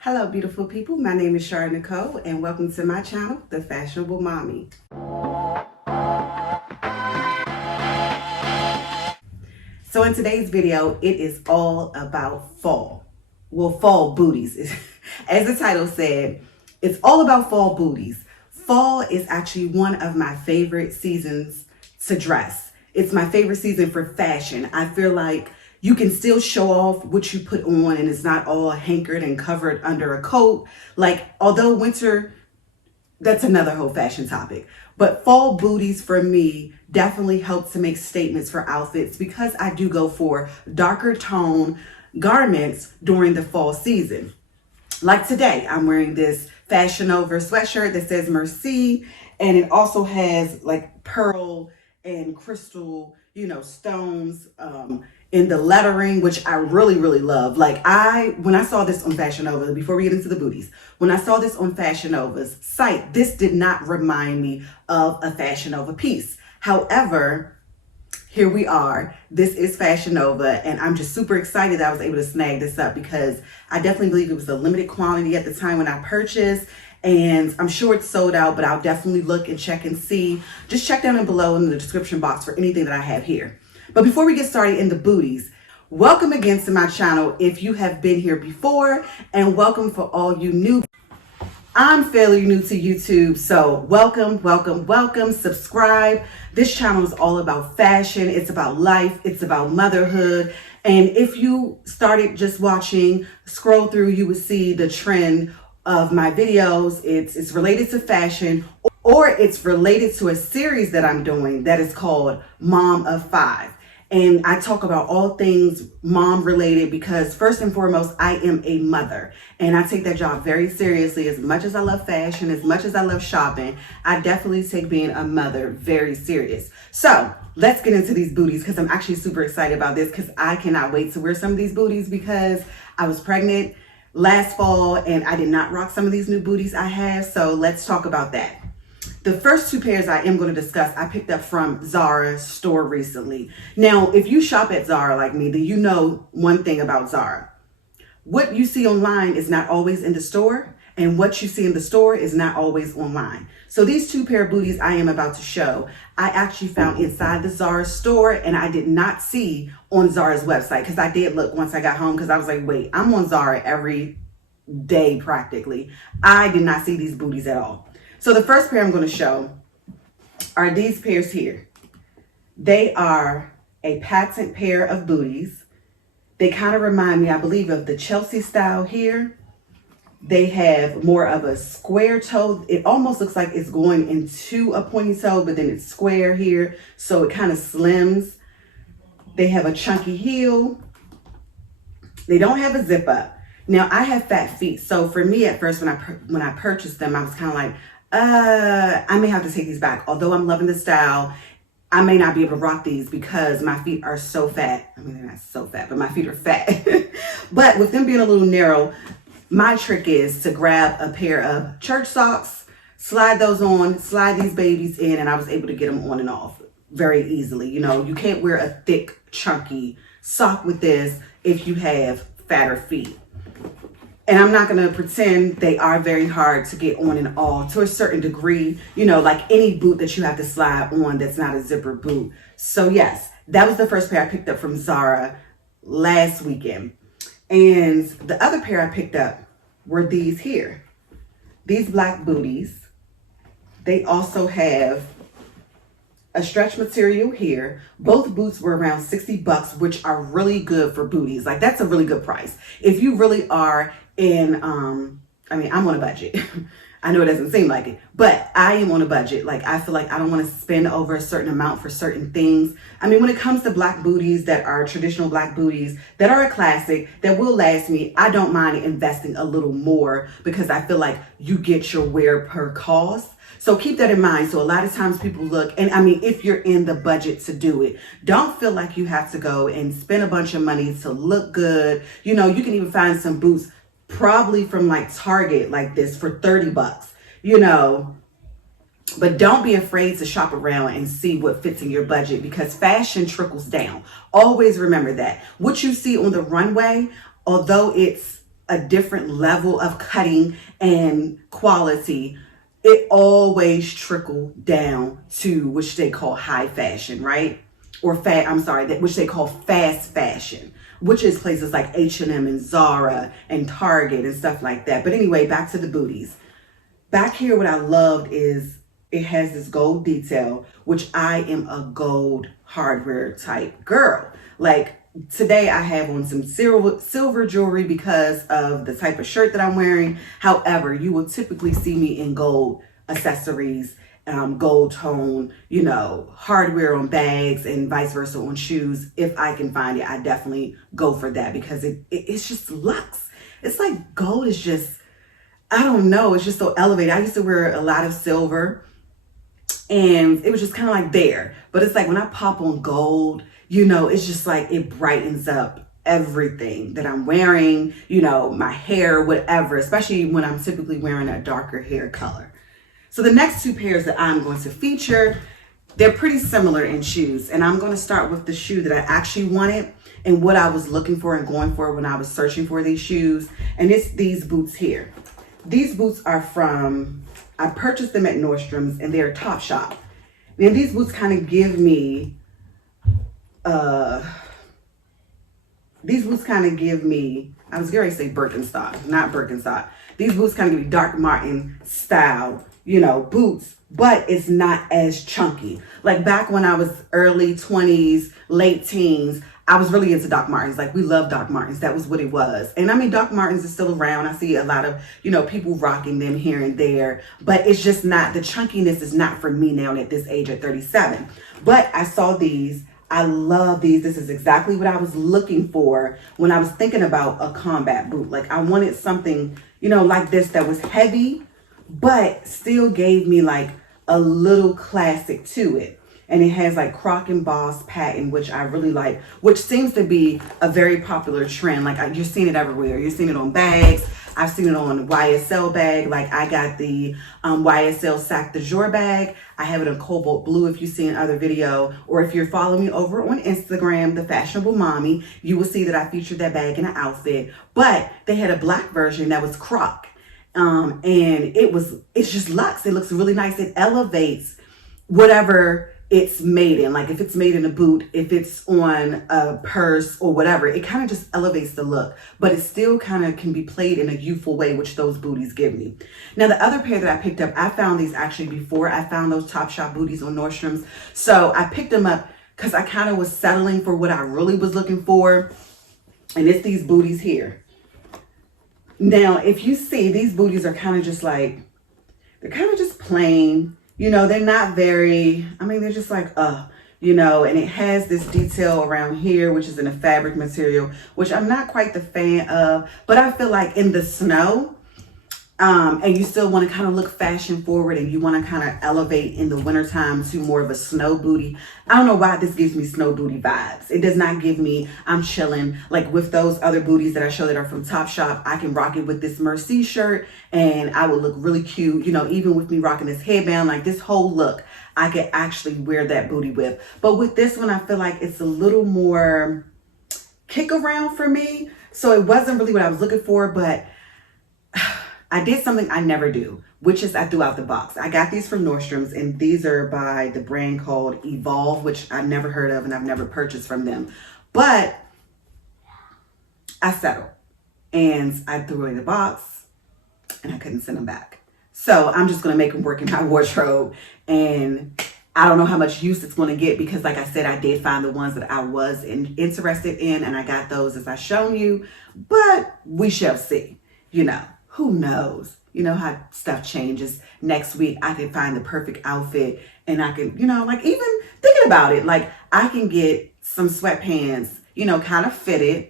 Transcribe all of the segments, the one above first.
Hello, beautiful people. My name is Shara Nicole, and welcome to my channel, The Fashionable Mommy. So in today's video, it is all about fall. Well, fall booties. As the title said, it's all about fall booties. Fall is actually one of my favorite seasons to dress. It's my favorite season for fashion. I feel like you can still show off what you put on and it's not all hankered and covered under a coat. Like, although winter, that's another whole fashion topic. But fall booties for me definitely help to make statements for outfits because I do go for darker tone garments during the fall season. Like today, I'm wearing this Fashion Over sweatshirt that says Merci, and it also has like pearl and crystal, stones in the lettering, which I really love. Like when I saw this on Fashion Nova, before we get into the booties, when I saw this on Fashion Nova's site, this did not remind me of a Fashion Nova piece. However, here we are. This is Fashion Nova, and I'm just super excited that I was able to snag this up because I definitely believe it was a limited quantity at the time when I purchased, and I'm sure it's sold out, but I'll definitely look and check and see. Just check down below in the description box for anything that I have here. But before we get started in the booties, welcome again to my channel if you have been here before, and welcome for all you new. I'm fairly new to YouTube, so welcome, subscribe. This channel is all about fashion, it's about life, it's about motherhood. And if you started just watching, scroll through, you would see the trend of my videos. It's related to fashion, or it's related to a series that I'm doing that is called Mom of Five. And I talk about all things mom related because first and foremost, I am a mother and I take that job very seriously. As much as I love fashion, as much as I love shopping, I definitely take being a mother very serious. So let's get into these booties because I'm actually super excited about this because I cannot wait to wear some of these booties because I was pregnant last fall and I did not rock some of these new booties I have. So let's talk about that. The first two pairs I am going to discuss, I picked up from Zara store recently. Now, if you shop at Zara like me, then you know one thing about Zara. What you see online is not always in the store, and what you see in the store is not always online. So these two pair of booties I am about to show, I actually found inside the Zara store, and I did not see on Zara's website because I did look once I got home because I was like, wait, I'm on Zara every day practically. I did not see these booties at all. So the first pair I'm going to show are these pairs here. They are a patent pair of booties. They kind of remind me, I believe, of the Chelsea style here. They have more of a square toe. It almost looks like it's going into a pointy toe, but then it's square here. So it kind of slims. They have a chunky heel. They don't have a zip up. Now I have fat feet. So for me at first, when I purchased them, I was kind of like, I may have to take these back. Although I'm loving the style, I may not be able to rock these because my feet are so fat. I mean, they're not so fat, but my feet are fat. But with them being a little narrow, my trick is to grab a pair of church socks, slide those on, slide these babies in, and I was able to get them on and off very easily. You can't wear a thick, chunky sock with this if you have fatter feet. And I'm not going to pretend they are very hard to get on and off to a certain degree, like any boot that you have to slide on that's not a zipper boot. So yes, that was the first pair I picked up from Zara last weekend. And the other pair I picked up were these here. These black booties. They also have a stretch material here. Both boots were around $60, which are really good for booties. Like that's a really good price. If you really are in, I'm on a budget. I know it doesn't seem like it, but I am on a budget. Like I feel like I don't want to spend over a certain amount for certain things. I mean, when it comes to black booties that are traditional black booties that are a classic that will last me, I don't mind investing a little more because I feel like you get your wear per cost. So keep that in mind. So a lot of times people look, and I mean, if you're in the budget to do it, don't feel like you have to go and spend a bunch of money to look good. You can even find some boots probably from like Target like this for $30, but don't be afraid to shop around and see what fits in your budget because fashion trickles down. Always remember that. What you see on the runway, although it's a different level of cutting and quality, it always trickled down to which they call high fashion, right? Or which they call fast fashion, which is places like H&M and Zara and Target and stuff like that. But anyway, back to the booties. Back here, what I loved is it has this gold detail, which I am a gold hardware type girl. Like today I have on some silver jewelry because of the type of shirt that I'm wearing. However, you will typically see me in gold accessories, gold tone, you know, hardware on bags and vice versa on shoes. If I can find it, I definitely go for that because it's just luxe. It's like gold is just, I don't know, it's just so elevated. I used to wear a lot of silver and it was just kind of like there. But it's like when I pop on gold, you know, it's just like it brightens up everything that I'm wearing, you know, my hair, whatever, especially when I'm typically wearing a darker hair color. So the next two pairs that I'm going to feature, they're pretty similar in shoes. And I'm going to start with the shoe that I actually wanted and what I was looking for and going for when I was searching for these shoes. And it's these boots here. These boots are from, I purchased them at Nordstrom's and they're Topshop. And these boots kind of give me, I was going to say Birkenstock, not Birkenstock. These boots kind of give me Doc Martin style, you know, boots, but it's not as chunky. Like back when I was early 20s, late teens, I was really into Doc Martens. Like we love Doc Martens. That was what it was. And I mean, Doc Martens is still around. I see a lot of, you know, people rocking them here and there, but it's just not, the chunkiness is not for me now at this age at 37. But I saw these. I love these. This is exactly what I was looking for when I was thinking about a combat boot. Like I wanted something, you know, like this that was heavy, but still gave me like a little classic to it. And it has like Croc embossed pattern, which I really like, which seems to be a very popular trend. Like you're seeing it everywhere. You're seeing it on bags. I've seen it on YSL bag. Like I got the YSL Sac de Jour bag. I have it in cobalt blue if you've seen other video, or if you're following me over on Instagram, The Fashionable Mommy, you will see that I featured that bag in an outfit. But they had a black version that was Croc. And it's just luxe. It looks really nice. It elevates whatever it's made in. Like if it's made in a boot, if it's on a purse or whatever, it kind of just elevates the look, but it still kind of can be played in a youthful way, which those booties give me. Now the other pair that I picked up, I found these actually before I found those Topshop booties on Nordstrom's. So I picked them up because I kind of was settling for what I really was looking for. And it's these booties here. Now, if you see, these booties are kind of just like, they're kind of just plain. You know, they're not very, I mean, they're just like, you know, and it has this detail around here, which is in a fabric material, which I'm not quite the fan of, but I feel like in the snow, and you still want to kind of look fashion forward and you want to kind of elevate in the wintertime to more of a snow booty. I don't know why this gives me snow booty vibes. It does not give me, I'm chilling. Like with those other booties that I show that are from Topshop, I can rock it with this Merci shirt and I would look really cute. You know, even with me rocking this headband, like this whole look, I could actually wear that booty with. But with this one, I feel like it's a little more kick around for me. So it wasn't really what I was looking for, but I did something I never do, which is I threw out the box. I got these from Nordstrom's and these are by the brand called Evolve, which I've never heard of and I've never purchased from them. But I settled and I threw away the box and I couldn't send them back. So I'm just going to make them work in my wardrobe, and I don't know how much use it's going to get because like I said, I did find the ones that I was interested in and I got those as I shown you, but we shall see, you know. Who knows? You know how stuff changes. Next week, I can find the perfect outfit and I can, you know, like even thinking about it, like I can get some sweatpants, you know, kind of fitted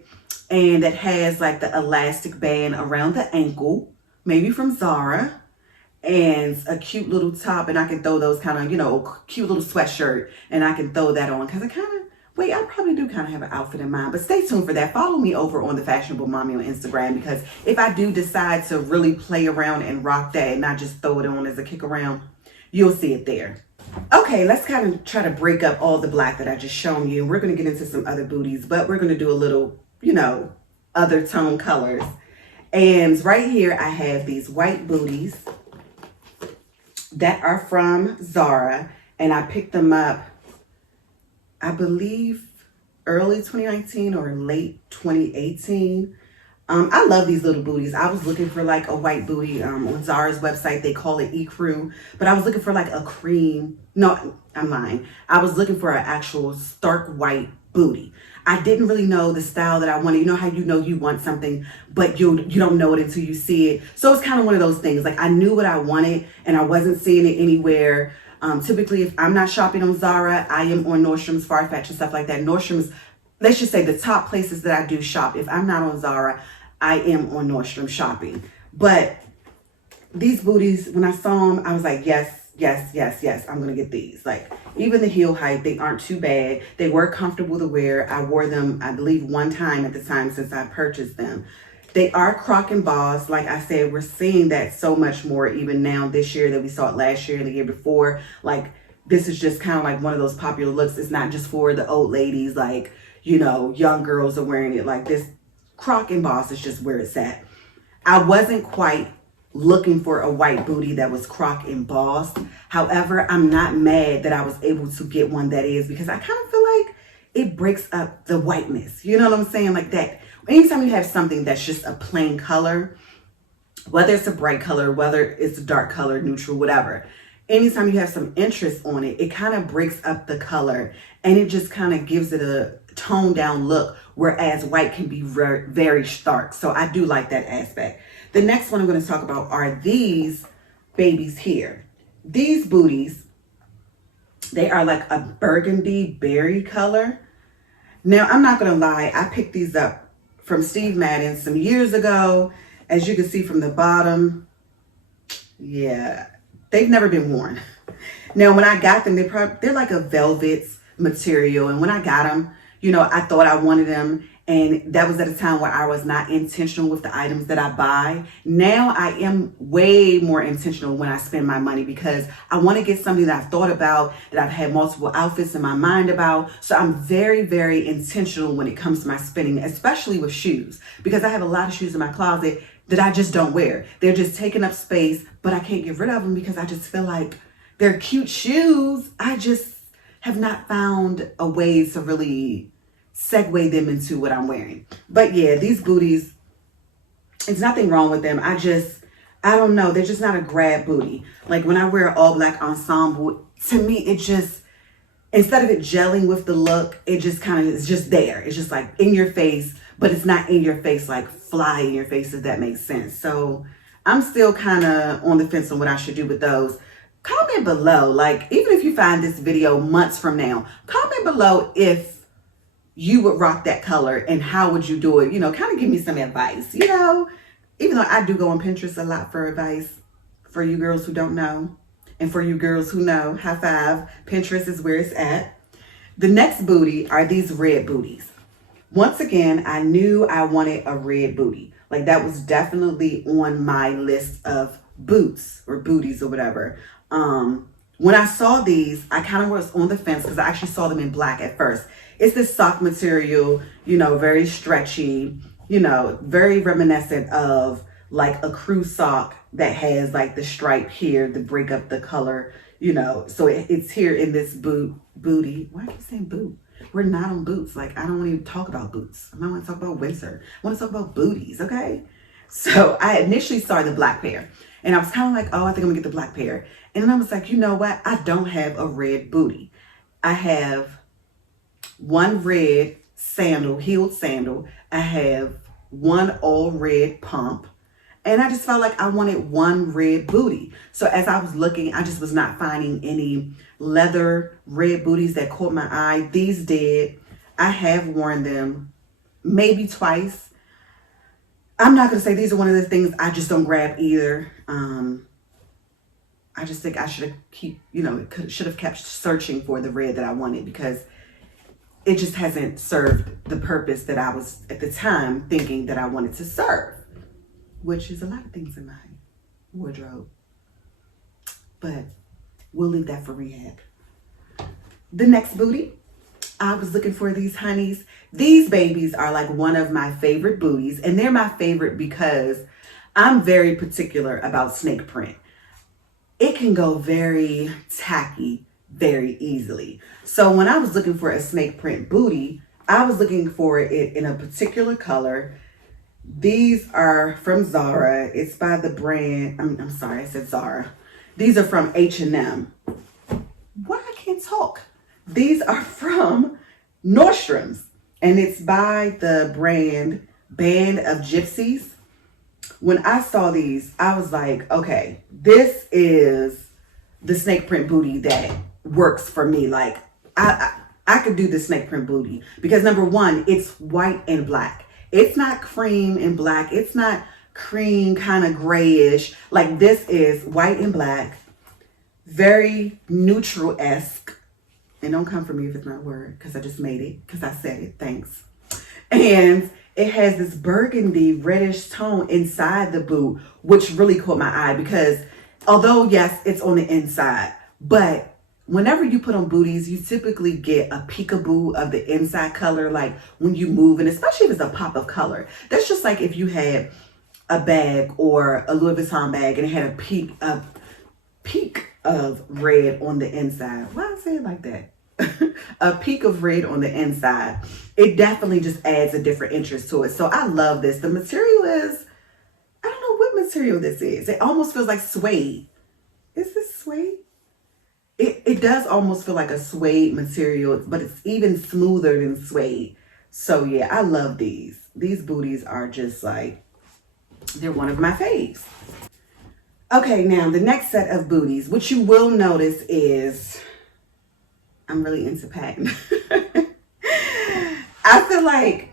and that has like the elastic band around the ankle, maybe from Zara, and a cute little top. And I can throw those kind of, you know, cute little sweatshirt and I can throw that on because I kind of, wait, I probably do kind of have an outfit in mind, but stay tuned for that. Follow me over on The Fashionable Mommy on Instagram because if I do decide to really play around and rock that and not just throw it on as a kick around, you'll see it there. Okay, let's kind of try to break up all the black that I just shown you. We're going to get into some other booties, but we're going to do a little, you know, other tone colors. And right here, I have these white booties that are from Zara. And I picked them up, I believe, early 2019 or late 2018. I love these little booties. I was looking for like a white booty on Zara's website. They call it E-Crew. But I was looking for like a cream. No, I'm lying. I was looking for an actual stark white booty. I didn't really know the style that I wanted. You know how you know you want something, but you don't know it until you see it. So it's kind of one of those things. Like I knew what I wanted and I wasn't seeing it anywhere. Typically, if I'm not shopping on Zara, I am on Nordstrom's, Farfetch, and stuff like that. Nordstrom's, let's just say the top places that I do shop. If I'm not on Zara, I am on Nordstrom shopping. But these booties, when I saw them, I was like, yes, yes, yes, yes, I'm going to get these. Like, even the heel height, they aren't too bad. They were comfortable to wear. I wore them, I believe, one time at the time since I purchased them. They are Croc embossed. Like I said, we're seeing that so much more even now this year that we saw it last year and the year before. Like, this is just kind of like one of those popular looks. It's not just for the old ladies, like, you know, young girls are wearing it. Like, this Croc embossed is just where it's at. I wasn't quite looking for a white booty that was Croc embossed. However, I'm not mad that I was able to get one that is, because I kind of feel like it breaks up the whiteness. You know what I'm saying? Like that. Anytime you have something that's just a plain color, whether it's a bright color, whether it's a dark color, neutral, whatever, anytime you have some interest on it, it kind of breaks up the color and it just kind of gives it a toned down look, whereas white can be very, very stark. So I do like that aspect. The next one I'm going to talk about are these babies here. These booties, they are like a burgundy berry color. Now, I'm not going to lie, I picked these up from Steve Madden some years ago. As you can see from the bottom, yeah, they've never been worn. Now, when I got them, they're like a velvet material. And when I got them, you know, I thought I wanted them. And that was at a time where I was not intentional with the items that I buy. Now I am way more intentional when I spend my money, because I want to get something that I've thought about, that I've had multiple outfits in my mind about. So I'm very, very intentional when it comes to my spending, especially with shoes, because I have a lot of shoes in my closet that I just don't wear. They're just taking up space, but I can't get rid of them because I just feel like they're cute shoes. I just have not found a way to really segue them into what I'm wearing. But yeah, these booties, it's nothing wrong with them. I don't know. They're just not a grab booty. Like when I wear an all black ensemble, to me, it just, instead of it gelling with the look, it just kind of is just there. It's just like in your face, but it's not in your face, like fly in your face, if that makes sense. So I'm still kind of on the fence on what I should do with those. Comment below, like even if you find this video months from now, comment below if you would rock that color and how would you do it. You know, kind of give me some advice, you know, even though I do go on Pinterest a lot for advice. For you girls who don't know, and for you girls who know, high five, Pinterest is where it's at. The next booty are these red booties. Once again, I knew I wanted a red booty. Like that was definitely on my list of boots or booties or whatever. When I saw these, I kind of was on the fence because I actually saw them in black at first. It's this soft material, you know, very stretchy, you know, very reminiscent of like a crew sock that has like the stripe here to break up the color, you know. So it's here in this booty. Why are you saying boot? We're not on boots. Like, I don't want to even talk about boots. I don't want to talk about winter. I want to talk about booties, okay? So I initially saw the black pair. And I was kind of like, oh, I think I'm going to get the black pair. And then I was like, you know what? I don't have a red booty. I have one red sandal, heeled sandal. I have one all red pump. And I just felt like I wanted one red booty. So as I was looking, I just was not finding any leather red booties that caught my eye. These did. I have worn them maybe twice. I'm not going to say these are one of the things I just don't grab either. I just think I should have kept searching for the red that I wanted, because it just hasn't served the purpose that I was at the time thinking that I wanted to serve, which is a lot of things in my wardrobe. But we'll leave that for rehab. The next booty I was looking for these honeys. These babies are like one of my favorite booties, and they're my favorite because I'm very particular about snake print. It can go very tacky very easily. So when I was looking for a snake print bootie, I was looking for it in a particular color. These are from Zara. It's by the brand, I'm sorry, I said Zara. These are from H&M. Why I can't talk? These are from Nordstrom's, and it's by the brand Band of Gypsies. When I saw these, I was like, okay, this is the snake print booty that works for me. Like, I could do the snake print booty because number one, it's white and black. It's not cream and black. It's not cream kind of grayish. Like, this is white and black, very neutral-esque. And don't come for me if it's not a word, because I just made it, because I said it. Thanks. And it has this burgundy reddish tone inside the boot, which really caught my eye because although, yes, it's on the inside, but whenever you put on booties, you typically get a peekaboo of the inside color, like when you move, and especially if it's a pop of color. That's just like if you had a bag or a Louis Vuitton bag and it had a peak of red on the inside. Why I say it like that? A peak of red on the inside. It definitely just adds a different interest to it. So I love this. The material is, I don't know what material this is. It almost feels like suede. Is this suede? It does almost feel like a suede material, but it's even smoother than suede. So yeah, I love these. These booties are just like, they're one of my faves. Okay, now the next set of booties, what you will notice is I'm really into patent. I feel like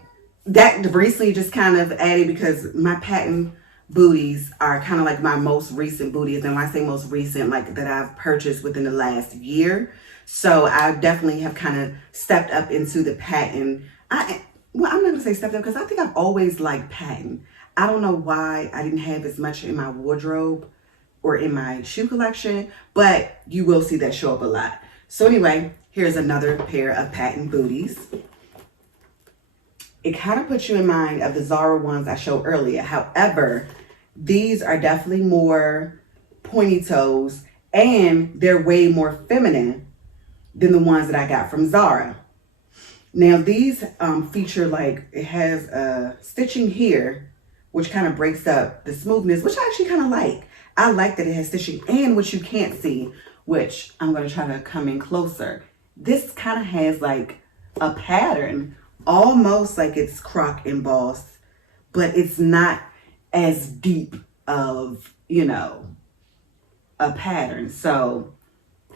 that recently just kind of added because my patent booties are kind of like my most recent booties. And when I say most recent, like that I've purchased within the last year. So I definitely have kind of stepped up into the patent. I'm not going to say stepped up because I think I've always liked patent. I don't know why I didn't have as much in my wardrobe or in my shoe collection, but you will see that show up a lot. So anyway, here's another pair of patent booties. It kind of puts you in mind of the Zara ones I showed earlier. However, these are definitely more pointy toes and they're way more feminine than the ones that I got from Zara. Now these feature like, it has a stitching here, which kind of breaks up the smoothness, which I actually kind of like. I like that it has stitching, and what you can't see, which I'm going to try to come in closer. This kind of has like a pattern, almost like it's Croc embossed, but it's not as deep of, you know, a pattern. So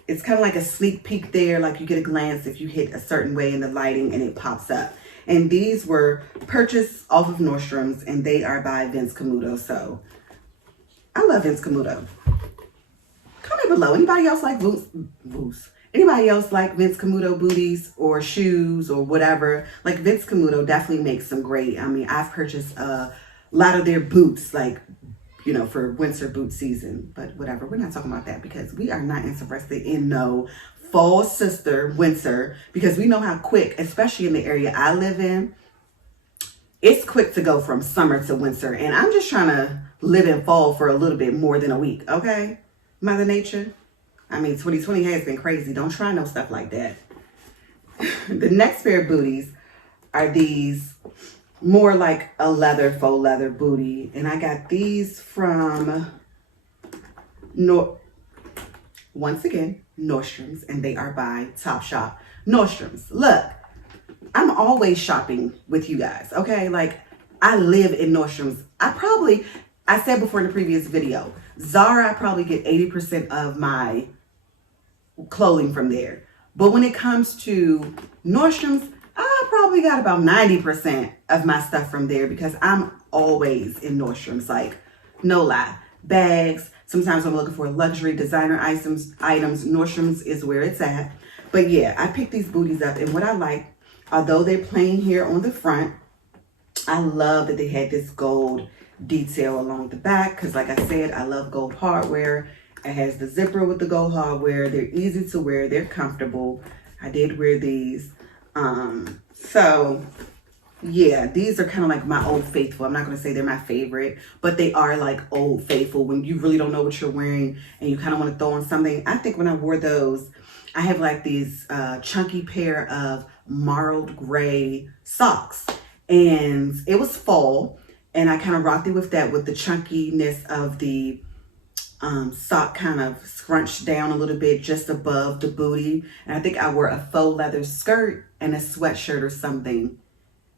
it's kind of like a sneak peek there, like you get a glance if you hit a certain way in the lighting and it pops up. And these were purchased off of Nordstrom's, and they are by Vince Camuto. So I love Vince Camuto. Comment below. Anybody else like Anybody else like Vince Camuto booties or shoes or whatever? Like Vince Camuto definitely makes some great. I mean, I've purchased a lot of their boots, like, you know, for winter boot season. But whatever, we're not talking about that because we are not interested in no fall sister winter, because we know how quick, especially in the area I live in, it's quick to go from summer to winter. And I'm just trying to live in fall for a little bit more than a week, okay? Mother Nature. I mean, 2020 has been crazy. Don't try no stuff like that. The next pair of booties are these more like a leather, faux leather booty. And I got these from, once again, Nordstrom's, and they are by Topshop. Nordstrom's. Look, I'm always shopping with you guys, okay? Like, I live in Nordstrom's. I said before in the previous video, Zara, I probably get 80% of my clothing from there. But when it comes to Nordstrom's, I probably got about 90% of my stuff from there because I'm always in Nordstrom's. Like, no lie. Bags. Sometimes I'm looking for luxury designer items. Nordstrom's is where it's at. But yeah, I picked these booties up, and what I like, although they're plain here on the front, I love that they had this gold detail along the back because, like I said, I love gold hardware. It has the zipper with the gold hardware. They're easy to wear. They're comfortable. I did wear these. So yeah, these are kind of like my old faithful. I'm not going to say they're my favorite, but they are like old faithful when you really don't know what you're wearing and you kind of want to throw on something. I think when I wore those, I have like these chunky pair of marled gray socks, and it was fall, and I kind of rocked it with that, with the chunkiness of the sock kind of scrunched down a little bit just above the booty. And I think I wore a faux leather skirt and a sweatshirt or something,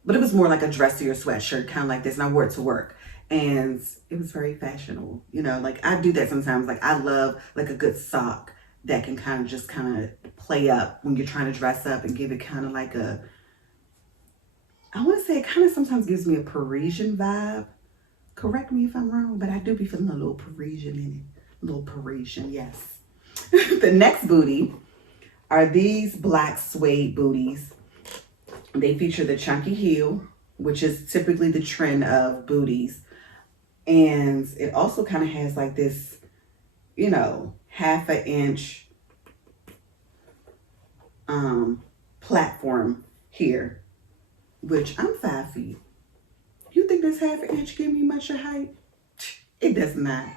but it was more like a dressier sweatshirt, kind of like this, and I wore it to work, and it was very fashionable. You know, like I do that sometimes. Like I love like a good sock that can kind of just kind of play up when you're trying to dress up and give it kind of like a, I want to say it kind of sometimes gives me a Parisian vibe. Correct me if I'm wrong, but I do be feeling a little Parisian in it. A little Parisian, yes. The next booty are these black suede booties. They feature the chunky heel, which is typically the trend of booties. And it also kind of has like this, you know, 1/2 inch platform here, which I'm 5 feet. You think this 1/2 inch give me much of height? It does not.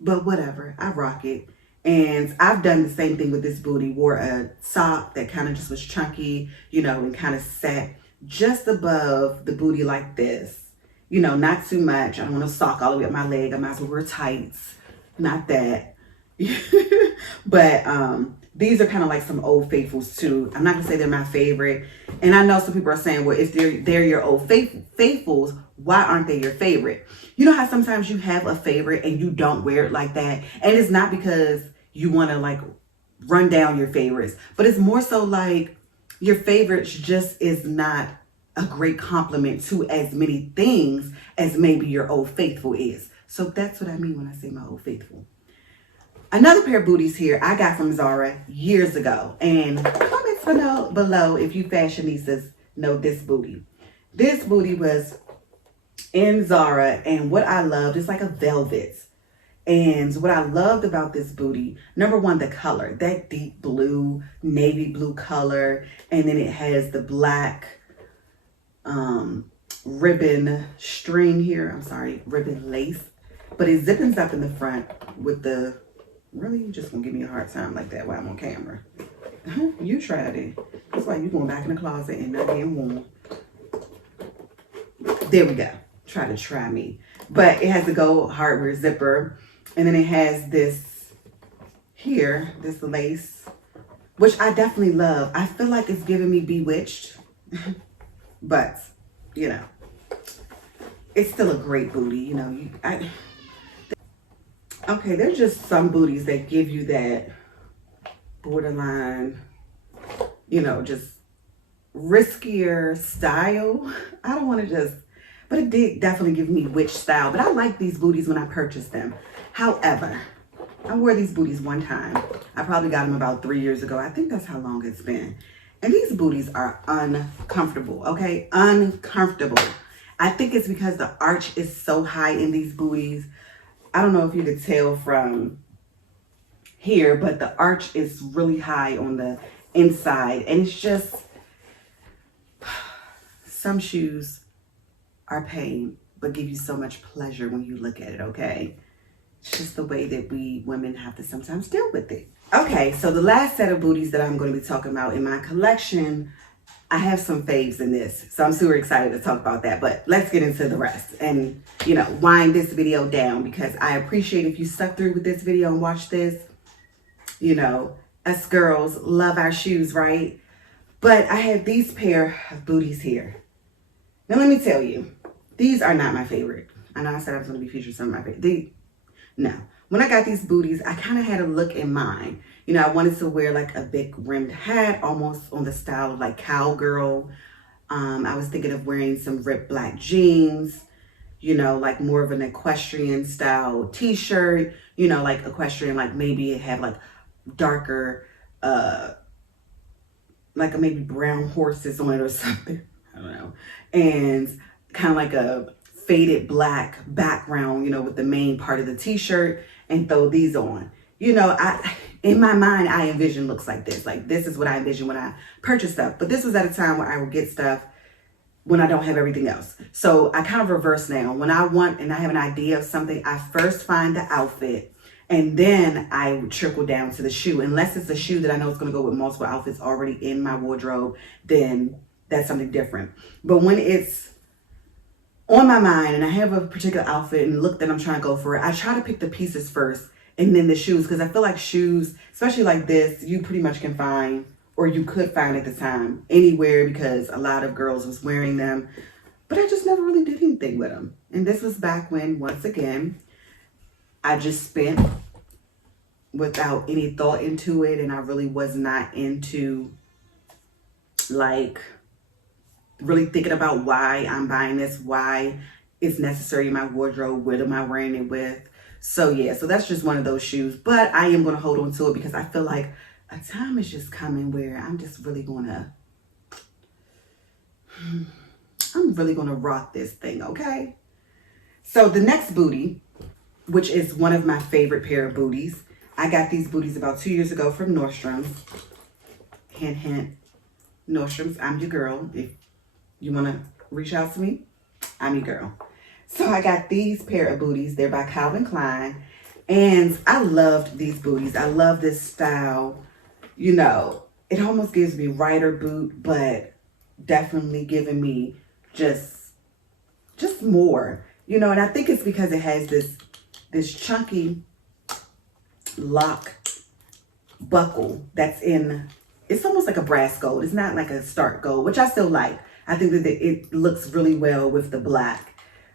But whatever, I rock it. And I've done the same thing with this booty. Wore a sock that kind of just was chunky, you know, and kind of sat just above the booty like this. You know, not too much. I don't want to sock all the way up my leg. I might as well wear tights. Not that. But these are kind of like some old faithfuls too. I'm not gonna say they're my favorite. And I know some people are saying, well, if they're your old faithfuls, why aren't they your favorite? You know how sometimes you have a favorite and you don't wear it like that, and it's not because you want to like run down your favorites, but it's more so like your favorites just is not a great compliment to as many things as maybe your old faithful is. So that's what I mean when I say my old faithful. Another pair of booties here I got from Zara years ago, and comment below if you fashionistas know this booty. This booty was in Zara, and what I loved is like a velvet. And what I loved about this booty, number one, the color, that deep blue, navy blue color, and then it has the black ribbon string here. I'm sorry, ribbon lace, but it zippins up in the front with the, really, you just gonna give me a hard time like that while I'm on camera? You tried it. That's why you going back in the closet and not getting warm. There we go. Try me. But it has the gold hardware zipper, and then it has this here, this lace, which I definitely love. I feel like it's giving me Bewitched, but you know, it's still a great booty. You know, okay, there's just some booties that give you that borderline, you know, just riskier style. I don't want to just, but it did definitely give me witch style. But I like these booties when I purchased them. However, I wore these booties one time. I probably got them about 3 years ago. I think that's how long it's been. And these booties are uncomfortable, okay? Uncomfortable. I think it's because the arch is so high in these booties. I don't know if you could tell from here, but the arch is really high on the inside. And it's just, some shoes are pain, but give you so much pleasure when you look at it, okay? It's just the way that we women have to sometimes deal with it. Okay, so the last set of booties that I'm going to be talking about in my collection, I have some faves in this, so I'm super excited to talk about that. But let's get into the rest and, you know, wind this video down, because I appreciate if you stuck through with this video and watched this. You know, us girls love our shoes, right? But I have these pair of booties here. Now, let me tell you, these are not my favorite. I know I said I was going to be featuring some of my favorite. No. When I got these booties, I kind of had a look in mind. You know, I wanted to wear like a big rimmed hat, almost on the style of like cowgirl. I was thinking of wearing some ripped black jeans, you know, like more of an equestrian style t-shirt, you know, like equestrian, like maybe it had like darker, like maybe brown horses on it or something. I don't know. And kind of like a faded black background, you know, with the main part of the t-shirt, and throw these on. You know, in my mind, I envision looks like this. Like this is what I envision when I purchase stuff. But this was at a time where I would get stuff when I don't have everything else. So I kind of reverse now. When I want and I have an idea of something, I first find the outfit and then I would trickle down to the shoe. Unless it's a shoe that I know is going to go with multiple outfits already in my wardrobe, then that's something different. But when it's on my mind and I have a particular outfit and look that I'm trying to go for, I try to pick the pieces first and then the shoes, because I feel like shoes, especially like this, you pretty much can find, or you could find at the time, anywhere, because a lot of girls was wearing them, but I just never really did anything with them. And this was back when, once again, I just spent without any thought into it, and I really was not into like really thinking about why I'm buying this, why it's necessary in my wardrobe, what am I wearing it with. So yeah, so that's just one of those shoes, but I am going to hold on to it because I feel like a time is just coming where I'm really gonna rock this thing, okay? So the next booty, which is one of my favorite pair of booties, I got these booties about 2 years ago from Nordstrom. Hint, hint, Nordstrom's, I'm your girl. If you wanna reach out to me, I'm your girl. So I got these pair of booties. They're by Calvin Klein. And I loved these booties. I love this style. You know, it almost gives me rider boot, but definitely giving me just more. You know, and I think it's because it has this chunky lock buckle that's in, it's almost like a brass gold. It's not like a stark gold, which I still like. I think that it looks really well with the black.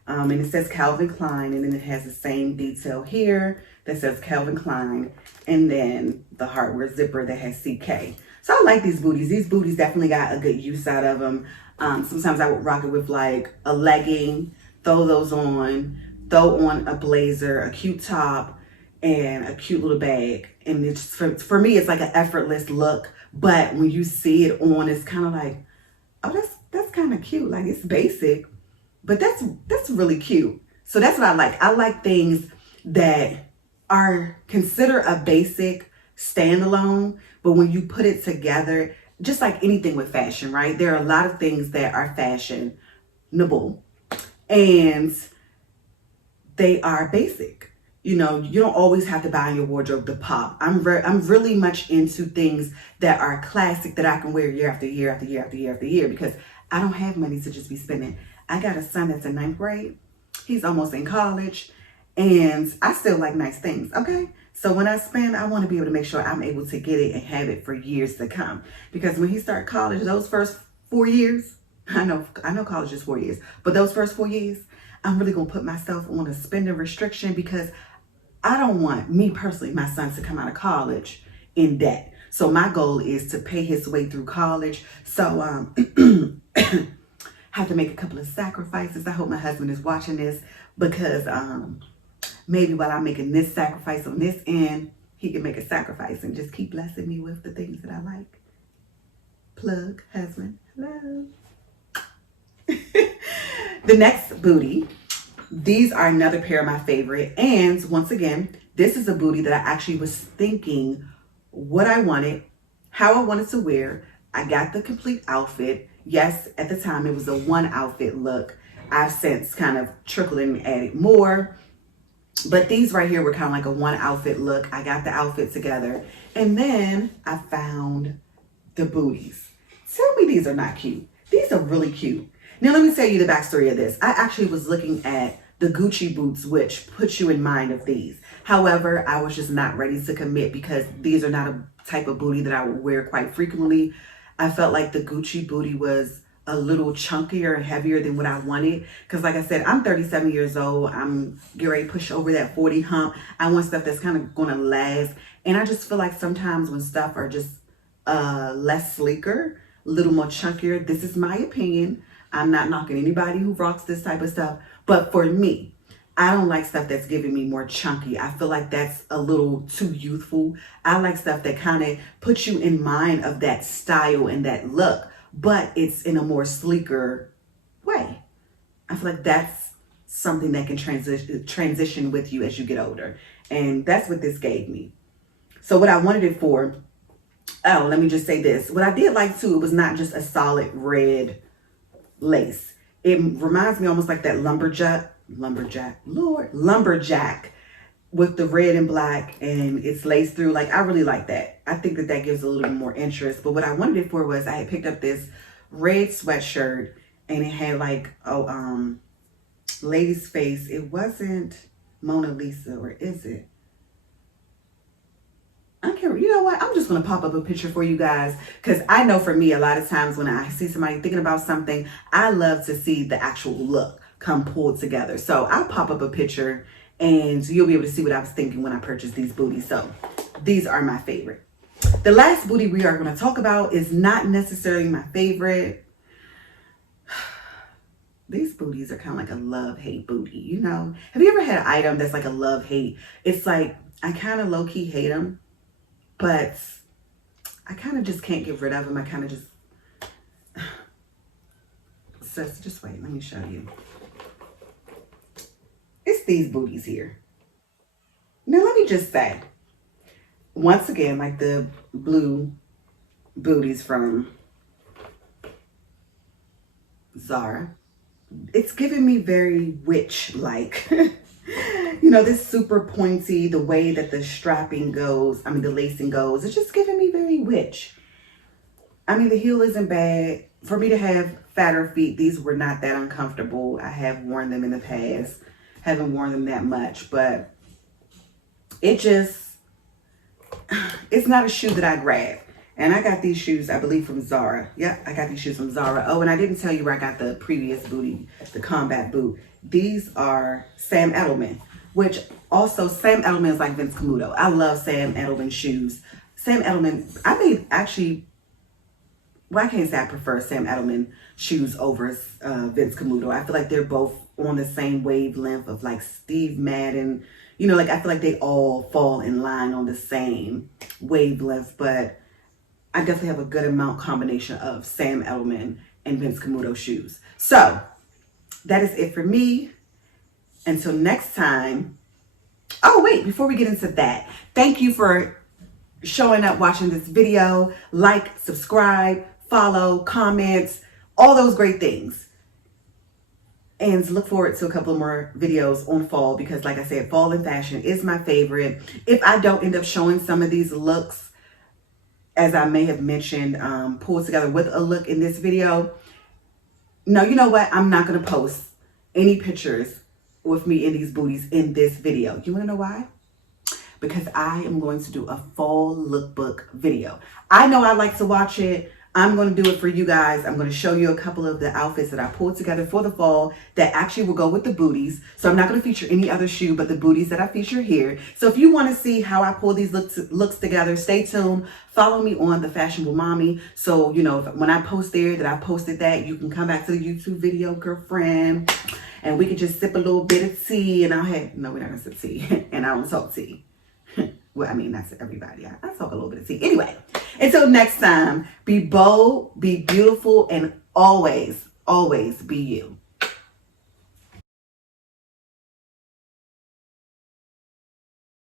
And it says Calvin Klein, and then it has the same detail here that says Calvin Klein, and then the hardware zipper that has CK. So I like these booties. These booties definitely got a good use out of them. Sometimes I would rock it with like a legging, throw those on, throw on a blazer, a cute top, and a cute little bag. And it's for me, it's like an effortless look. But when you see it on, it's kind of like, oh, that's kind of cute. Like it's basic, but that's really cute. So that's what I like. I like things that are considered a basic standalone, but when you put it together, just like anything with fashion, right? There are a lot of things that are fashionable and they are basic. You know, you don't always have to buy in your wardrobe to pop. I'm really much into things that are classic that I can wear year after year after year after year after year, because I don't have money to just be spending. I got a son that's in 9th grade. He's almost in college, and I still like nice things, okay? So when I spend, I want to be able to make sure I'm able to get it and have it for years to come. Because when he started college, those first 4 years, I know college is 4 years, but those first 4 years, I'm really going to put myself on a spending restriction, because I don't want, me personally, my son to come out of college in debt. So my goal is to pay his way through college. So have to make a couple of sacrifices. I hope my husband is watching this, because maybe while I'm making this sacrifice on this end, he can make a sacrifice and just keep blessing me with the things that I like. Plug, husband, hello. The next booty, these are another pair of my favorite. And once again, this is a booty that I actually was thinking what I wanted, how I wanted to wear. I got the complete outfit. Yes, at the time it was a one outfit look. I've since kind of trickled in and added more. But these right here were kind of like a one outfit look. I got the outfit together. And then I found the booties. Tell me these are not cute. These are really cute. Now let me tell you the backstory of this. I actually was looking at the Gucci boots, which puts you in mind of these. However, I was just not ready to commit, because these are not a type of booty that I would wear quite frequently. I felt like the Gucci booty was a little chunkier and heavier than what I wanted. Because like I said, I'm 37 years old. I'm getting ready to push over that 40 hump. I want stuff that's kind of going to last. And I just feel like sometimes when stuff are just less sleeker, a little more chunkier, this is my opinion. I'm not knocking anybody who rocks this type of stuff. But for me, I don't like stuff that's giving me more chunky. I feel like that's a little too youthful. I like stuff that kind of puts you in mind of that style and that look, but it's in a more sleeker way. I feel like that's something that can transition with you as you get older. And that's what this gave me. So what I wanted it for, oh, let me just say this. What I did like too, it was not just a solid red lace. It reminds me almost like that lumberjack with the red and black, and it's laced through. Like, I really like that. I think that gives a little bit more interest. But what I wanted it for was I had picked up this red sweatshirt, and it had like lady's face. It wasn't Mona Lisa, or is it? I can't. You know what? I'm just gonna pop up a picture for you guys, because I know for me, a lot of times when I see somebody thinking about something, I love to see the actual look come pulled together. So I'll pop up a picture, and you'll be able to see what I was thinking when I purchased these booties. So these are my favorite. The last booty we are going to talk about is not necessarily my favorite. These booties are kind of like a love-hate booty, you know? Have you ever had an item that's like a love-hate? It's like, I kind of low-key hate them, but I kind of just can't get rid of them. I kind of just... So just wait, let me show you. It's these booties here. Now, let me just say, once again, like the blue booties from Zara, it's giving me very witch-like. You know, this super pointy, the way that the strapping goes, the lacing goes, it's just giving me very witch. The heel isn't bad. For me to have fatter feet, these were not that uncomfortable. I have worn them in the past. Haven't worn them that much, but it's not a shoe that I grab. And I got these shoes, I believe, from Zara. Yep, I got these shoes from Zara. Oh, and I didn't tell you where I got the previous booty, the combat boot. These are Sam Edelman, which also Sam Edelman is like Vince Camuto. I love Sam Edelman shoes. Sam Edelman, I can't say I prefer Sam Edelman shoes over Vince Camuto. I feel like they're both on the same wavelength of like Steve Madden. You know, like I feel like they all fall in line on the same wavelength, but I definitely have a good amount combination of Sam Edelman and Vince Camuto shoes. So that is it for me. Until next time. Oh, wait, before we get into that, thank you for showing up, watching this video. Like, subscribe, follow, comments, all those great things. And look forward to a couple of more videos on fall, because like I said, fall and fashion is my favorite. If I don't end up showing some of these looks, as I may have mentioned, pulled together with a look in this video, no, you know what? I'm not going to post any pictures with me in these booties in this video. You want to know why? Because I am going to do a fall lookbook video. I know I like to watch it. I'm going to do it for you guys. I'm going to show you a couple of the outfits that I pulled together for the fall that actually will go with the booties. So I'm not going to feature any other shoe but the booties that I feature here. So if you want to see how I pull these looks together, stay tuned. Follow me on The Fashionable Mommy. So, you know, when I post there that I posted that, you can come back to the YouTube video, girlfriend, and we can just sip a little bit of tea. And no, we're not going to sip tea. And I don't talk tea. Well, not to everybody. I talk a little bit of tea. Anyway, until next time, be bold, be beautiful, and always, always be you.